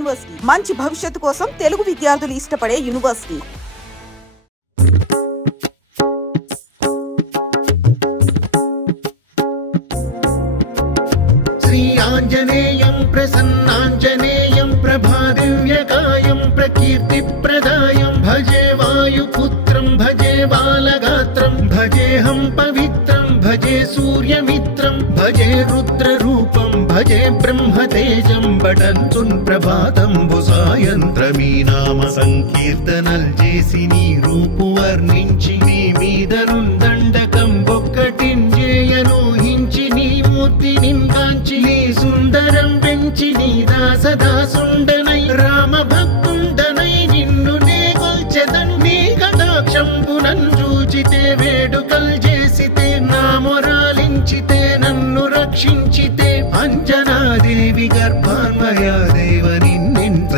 University మంచి భవిష్యత్తు కోసం తెలుగు విద్యార్థులు ఇష్టపడే యూనివర్సిటీ. శ్రీ ఆంజనేయం ప్రసన్నాంజనేయం ప్రభాదివ్యకాయం ప్రకీర్తిప్రదాయం భజే వాయుపుత్రం భజే బాలగాత్రం భజేహం పవిత్రం భజే సూర్యమిత్రం భజే రుద్రరూపం భజే బ్రహ్మతేజం బటంచున్ ప్రభాతంబు సాయంత్రమీ నామ సంకీర్తనల్ చేసి నీ రూపు వర్ణించి నీ మీదనుందండకం బొక్కటింజేయను హించి నీ మూర్తి నింకాంచి నీ సుందరం పెంచి నీ దాసదాసుండనై రామ భక్తుండనై నిన్ను నే కొల్చెదన్ నీ కటాక్షంబునన్ చూచితే వేడుకల్ చేసితే నా మొరాలించితే నన్ను రక్షించితే అంజనాదేవి గర్భాన్వయా దేవ నిన్నెంత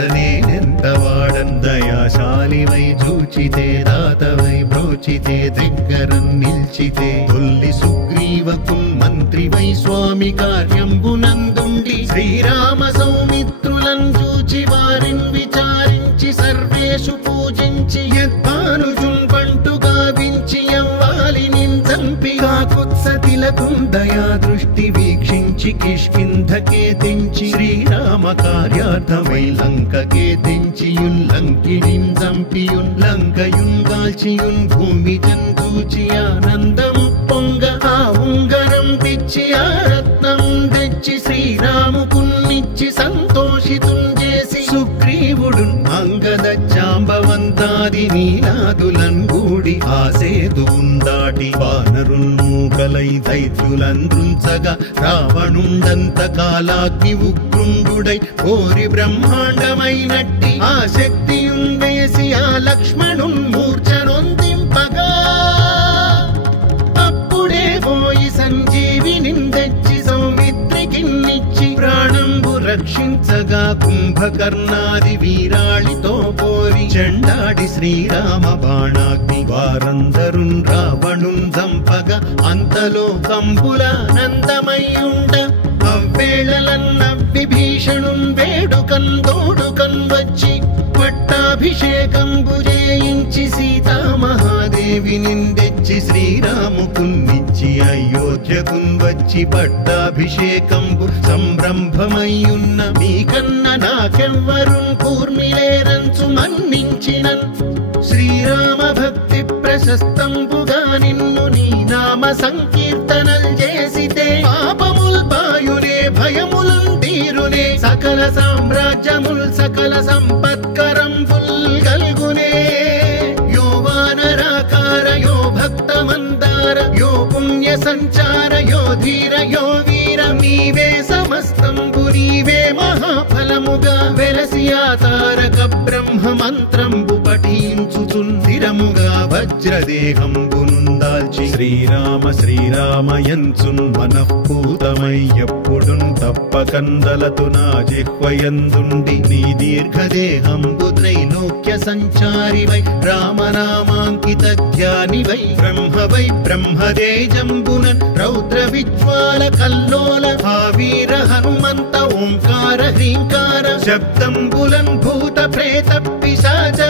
వాడన్ దయాశాలివై చూచితే దాతవై బ్రోచితే దగ్గరం నిల్చితే తొల్లి సుగ్రీవకున్ మంత్రివై స్వామి కార్యంబునందుండి శ్రీరామ సౌమిత్రులను చూచి వారిని విచారించి సర్వేషు పూజించి యద్భానుజున్ పంటు గావించి యవ్వాలి నించంపి కాకుత్సతిలకుం దయా దృష్టి వీక్షించి కిష్కింధకే తెంచి శ్రీరామ కార్యార్థమై లంకకే తెంచియున్ లంకిణిం చంపియున్ లంకయున్ గాల్చియున్ భూమి జంతూచి ఆనందము పొంగ ఆ ఉంగరం పిచ్చి ఆ రత్నం తెచ్చి శ్రీరాముకున్నిచ్చి సంతోషితున్ చేసి సుగ్రీవుడు అంగద జాంబవంతాది నీలాదులన్ గూడి ఆసేదువున్ దాటి వానరుల్ మూకలై దైత్యులందృంచగా రావణుండంత కాలాగ్ని ఉగ్రుండుడై కోరి బ్రహ్మాండమైనట్టి ఆ శక్తియున్ వేసి ఆ లక్ష్మణున్ మూర్ఛనొందింపగా అప్పుడే పోయి సంజీవిని తెచ్చి సౌమిత్రికిన్నిచ్చి ప్రాణంబు రక్షించగా కుంభకర్ణాది వీరాళితో పోరి చెండాడి శ్రీరామ బాణాగ్ని వారందరున్ రావణున్ చంపగా అంతలో కంబులానందమయ్యుండ అవ్వేళలన్న విభీషణున్ వేడుకన్ తోడుకన్ వచ్చి పట్టాభిషేకంబు చేయించి సీతామహాదేవి నిందెచ్చి శ్రీరాముకున్నిచ్చి అయోధ్యకున్ వచ్చి పట్టాభిషేకంబు సంరంభమయ్యున్న మీకన్న నాకెవ్వరున్ కూర్మిలేరంచు మన్నించినన్ శ్రీరామ భక్తి ప్రశస్తంబుగా నిన్ను నీ నామ సంకీర్తనల్ చేసితే పాపముల్ బాయునే భయములున్ తీరునే సకల సామ్రాజ్యముల్ సకల సంపత్కరంబుల్ గల్గునే యో వానరాకార యో భక్త మందార యో పుణ్య సంచార యో ధీర యో వీర నీవే సమస్తంబు నీవే మహాఫలముగా వెలసి ఆ తారక బ్రహ్మ మంత్రంబు పఠించుచున్ స్థిరముగా వజ్రదేహంబునుందాల్చి శ్రీరామ శ్రీరామయంచున్ మనఃపూతమై ఎప్పుడున్ తప్పకందలతు నా జిహ్వయందుండి నీ దీర్ఘదేహంబు త్రైలోక్య సంచారివై రామనామాంకిత ధ్యానివై బ్రహ్మవై బ్రహ్మదేజంబునన్ రౌద్ర విజ్వాల కల్లోల భావీర హనుమంత ఓంకార హ్రీంకార శబ్దంబులన్ భూత ప్రేత పిశాచ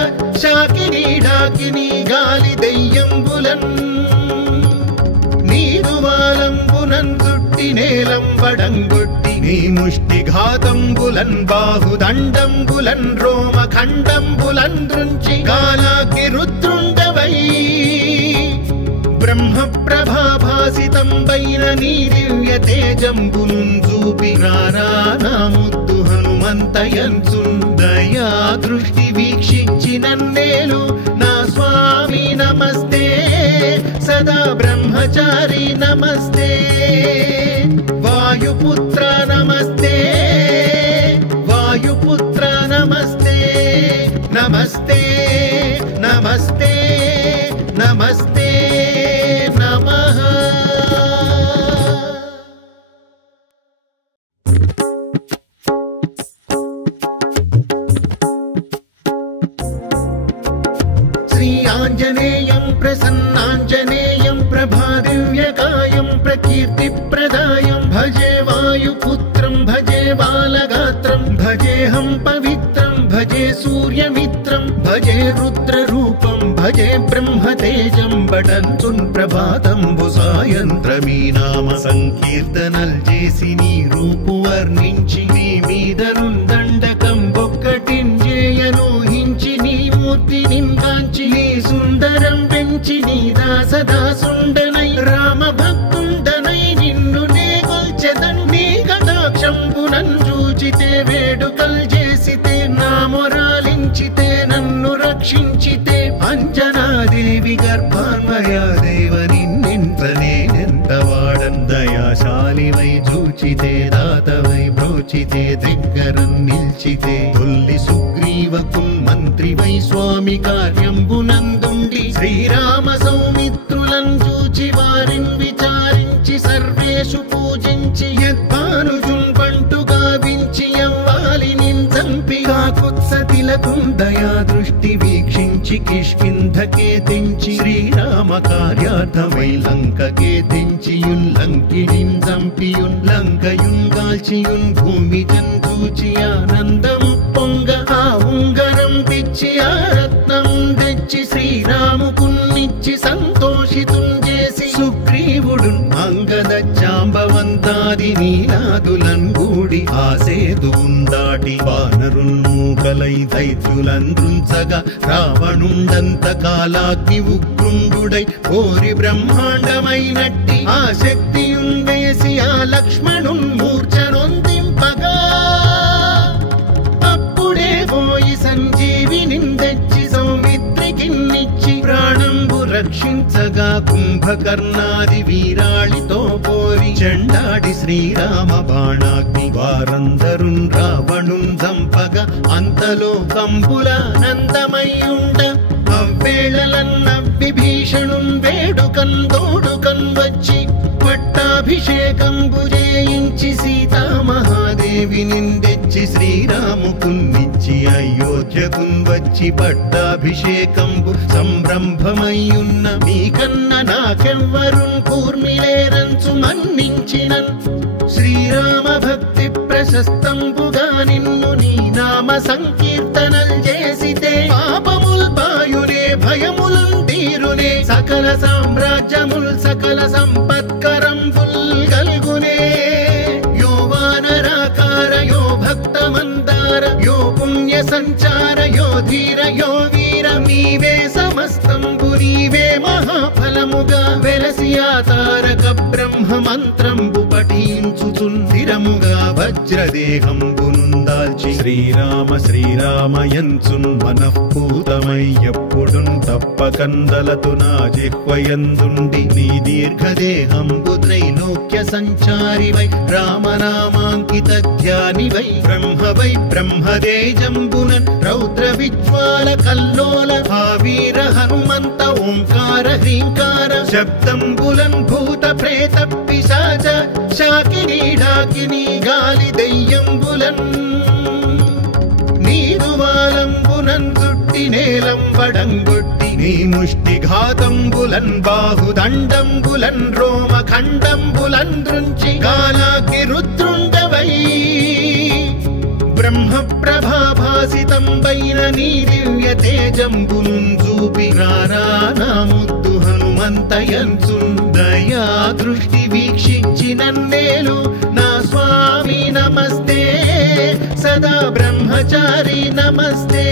శాకినీ డాకినీ గాలి దెయ్యంబులన్ నీదువాలంబునన్ చుట్టి నేలంబడంగొట్టి నీ ముష్టిఘాతంబులన్ బాహుదండంబులన్ రోమఖండంబులన్ దృంచి గాలాగ్ని రుద్రుండవై బ్రహ్మ ప్రభాభాసితంబైన నీ దివ్య తేజంబునున్ చూపి రారా నా ముద్దు హనుమంతయంచున్ దయా దృష్టి వీక్షించి నన్నేలు నా స్వామి నమస్తే సదా బ్రహ్మచారి నమస్తే వాయుపుత్ర నమస్తే వాయుపుత్ర నమస్తే నమస్తే నమస్తే నమస్తే నమః. శ్రీ ఆంజనేయం ప్రసన్నాంజనేయం ప్రభాదివ్యకాయం ప్రకీర్తిప్రదాయం భజే వాయుపుత్రం భజే బాలగాత్రం భజేహం శుభ్రం పవిత్రం భజే సూర్యమిత్రం భజే రుద్రరూపం భజే బ్రహ్మతేజం బటంతున్ ప్రభాతంబు సాయంత్రమీ నామ సంకీర్తనల్ చేసి నీ రూపు వర్ణించి నీ మీదనుందండకం ఒక్కటింజేయనూహించి నీ మూర్తి నింగాంచి నీ సుందరం పెంచి నీ దాసదాసుండనై రామ భక్తుండనై నిన్ను నే కొల్చెదన్ నీ కటాక్షంబునన్ చూచితే వేడుకల్ చేసితే నా మొరాలించితే నన్ను రక్షించితే అంజనాదేవి గర్భాన్మయా దేవ నిన్నెంత నేనెంత వాడన్ దయాశాలివై చూచితే దాతవై బ్రోచితే దగ్గరం నిల్చితే తొల్లి సుగ్రీవకున్ మంత్రివై స్వామి కార్యంబునందుండి శ్రీరామ సౌమిత్రులను చూచి వారిని విచారించి సర్వేషు పూజించి యద్భానుజున్ పంటు గావించి యవ్వాలి నించంపి కాకుత్సతిలకుం దయా దృష్టి వీక్షించి కిష్కింధకే తెంచి శ్రీరామ కార్యార్థమై లంకకే తెంచియుల్లంకినిన్ చంపియుల్లంకయున్ కాల్చియున్ భూమి జంతూచి ఆనందం పొంగ ఆ ఉంగరం పిచ్చి ఆ రత్నం తెచ్చి శ్రీరాముకున్నిచ్చి సంతోషితున్ చేసి సుగ్రీవుడు అంగద చాంబవంతాది నీలాదులన్ గూడి ఆసేదు ఉందాటి వానరుల్ మూకలై దైత్యులందృంచగా రావణుండంత కాలాగ్ని ఉగ్రుండుడై కోరి బ్రహ్మాండమైనట్టి ఆ శక్తియున్ వేసి ఆ లక్ష్మణున్ మూర్ఛనొందింపగా అప్పుడే పోయి సంజీవిని తెచ్చి సౌమిత్రికిన్నిచ్చి ప్రాణంబు రక్షించగా కుంభకర్ణాది వీరాళితో పోరి చెండాడి శ్రీరామ బాణాగ్ని వారందరున్ రావణున్ చంపగా అంతలో కంబులానందమయ్యుండ అవ్వేళలన్న విభీషణున్ వేడుకన్ తోడుకన్ వచ్చి పట్టాభిషేకంబు చేయించి సీతామహాదేవి నిందెచ్చి శ్రీరాముకున్నిచ్చి అయోధ్యకున్ వచ్చి పట్టాభిషేకంబు సంరంభమయ్యున్న మీకన్న నాకెవ్వరున్ కూర్మిలేరంచు మన్నించినన్ శ్రీరామ భక్తి ప్రశస్తంబుగా నిన్ను నీ నామ సంకీర్తనల్ చేసితే పాపముల్ బాయునే భయములున్ తీరునే సకల సామ్రాజ్యముల్ సకల సంపత్కరంబుల్ గల్గునే యో వానరాకార యో భక్త మందార యో పుణ్య సంచార యో ధీర యో వీర నీవే సమస్తంబు నీవే మహాఫలముగా వెలసి తారక బ్రహ్మ మంత్రంబు పఠించుచుందిరముగా వజ్రదేహంబునుందాల్చి శ్రీరామ శ్రీరామయంచున్ మనఃపూతమై ఎప్పుడున్ తప్పకందలతు నా జిహ్వయందుండి నీ దీర్ఘదేహంబు త్రైలోక్య సంచారివై రామనామాంకిత ధ్యానివై బ్రహ్మవై బ్రహ్మదేజంబునన్ రౌద్ర విజ్వాల కల్లోల భావీర హనుమంత ఓంకార హ్రీంకార శబ్దంబులన్ భూత ప్రేత పిశాచ శాకినీ ఢాకినీ గాలి దెయ్యంబులన్ నీదువాలంబునన్ చుట్టి నేలంబడంగొట్టి నీ ముష్టి ఘాతంబులన్ బాహుదండంబులన్ రోమ ఖండంబులన్ దృంచి గాలాకి రుద్రుండవై బ్రహ్మ ప్రభాభాసితంబైన నీ దివ్య తేజంబునున్ చూపి రానా ముద్దు హనుమంతయంచున్ దయా దృష్టి వీక్షించి నన్నేలు నా స్వామి నమస్తే సదా బ్రహ్మచారి నమస్తే